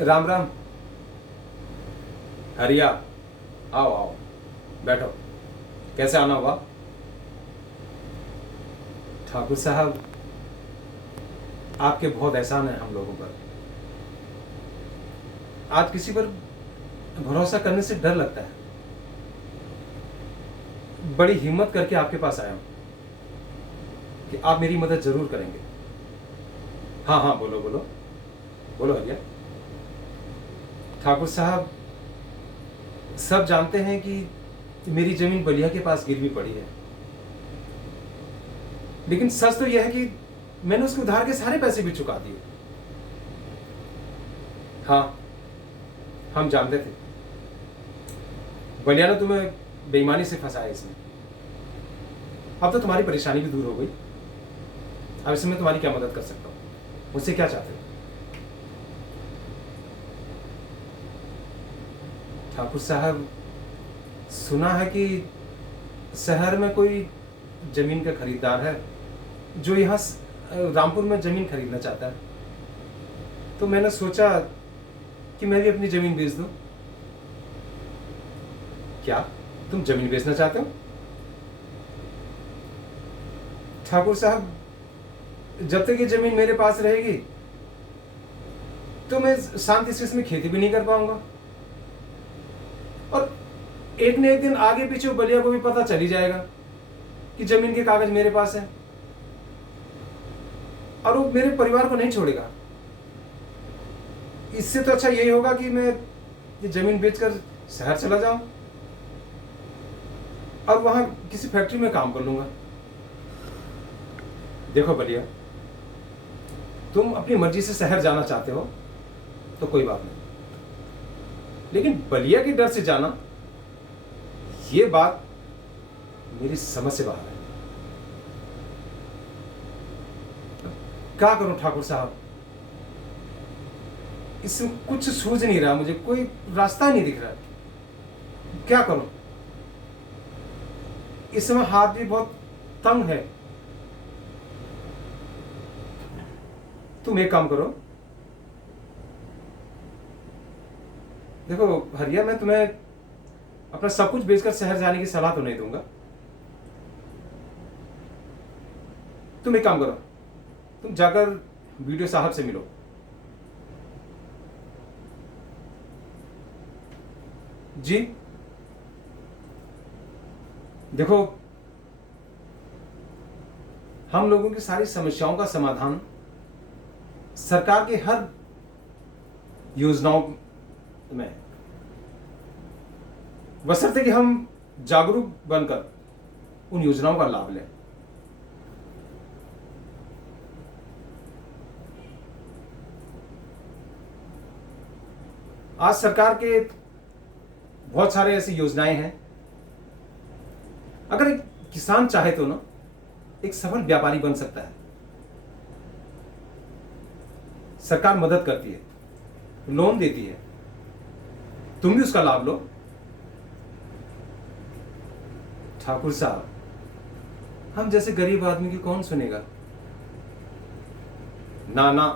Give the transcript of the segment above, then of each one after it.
राम राम। हरिया, आओ आओ, बैठो। कैसे आना हुआ? ठाकुर साहब, आपके बहुत एहसान है हम लोगों पर। आज किसी पर भरोसा करने से डर लगता है। बड़ी हिम्मत करके आपके पास आया हूं कि आप मेरी मदद जरूर करेंगे। हाँ हाँ, बोलो बोलो बोलो हरिया। ठाकुर साहब, सब जानते हैं कि मेरी जमीन बलिया के पास गिरवी पड़ी है, लेकिन सच तो यह है कि मैंने उसके उधार के सारे पैसे भी चुका दिए। हाँ, हम जानते थे बलिया ने तुम्हें बेईमानी से फंसाया इसमें। अब तो तुम्हारी परेशानी भी दूर हो गई। अब इसमें तुम्हारी क्या मदद कर सकता हूं? मुझसे क्या चाहते हो? ठाकुर साहब, सुना है कि शहर में कोई जमीन का खरीदार है जो यहाँ रामपुर में जमीन खरीदना चाहता है। तो मैंने सोचा कि मैं भी अपनी जमीन बेच दूं। क्या तुम जमीन बेचना चाहते हो? ठाकुर साहब, जब तक ये जमीन मेरे पास रहेगी तो मैं शांति से इसमें खेती भी नहीं कर पाऊंगा, और एक न एक दिन आगे पीछे बलिया को भी पता चल ही जाएगा कि जमीन के कागज मेरे पास है, और वो मेरे परिवार को नहीं छोड़ेगा। इससे तो अच्छा यही होगा कि मैं ये जमीन बेचकर शहर चला जाऊं और वहां किसी फैक्ट्री में काम कर लूंगा। देखो बलिया, तुम अपनी मर्जी से शहर जाना चाहते हो तो कोई बात नहीं, लेकिन बलिया के डर से जाना, ये बात मेरी समझ से बाहर है। क्या करूं ठाकुर साहब? इसमें कुछ सूझ नहीं रहा, मुझे कोई रास्ता नहीं दिख रहा। क्या करूं? इस समय हाथ भी बहुत तंग है। तुम एक काम करो, देखो हरिया, मैं तुम्हें अपना सब कुछ बेचकर शहर जाने की सलाह तो नहीं दूंगा। तुम एक काम करो, तुम जाकर वीडियो साहब से मिलो। जी देखो, हम लोगों की सारी समस्याओं का समाधान सरकार के हर योजनाओं में है, बशर्ते कि हम जागरूक बनकर उन योजनाओं का लाभ लें। आज सरकार के बहुत सारे ऐसी योजनाएं हैं। अगर एक किसान चाहे तो ना, एक सफल व्यापारी बन सकता है। सरकार मदद करती है, लोन देती है, तुम भी उसका लाभ लो। ठाकुर साहब, हम जैसे गरीब आदमी की कौन सुनेगा? ना ना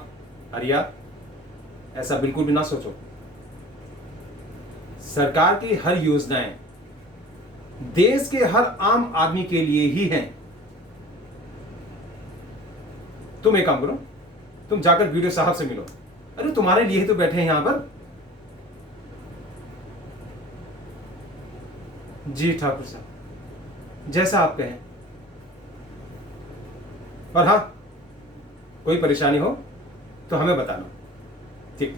हरिया, ऐसा बिल्कुल भी ना सोचो। सरकार की हर योजनाएं देश के हर आम आदमी के लिए ही हैं। तुम एक काम करो, तुम जाकर वीडियो साहब से मिलो। अरे तुम्हारे लिए ही तो बैठे हैं यहां पर। जी ठाकुर साहब, जैसा आप कहें। और हाँ, कोई परेशानी हो तो हमें बता लो। ठीक।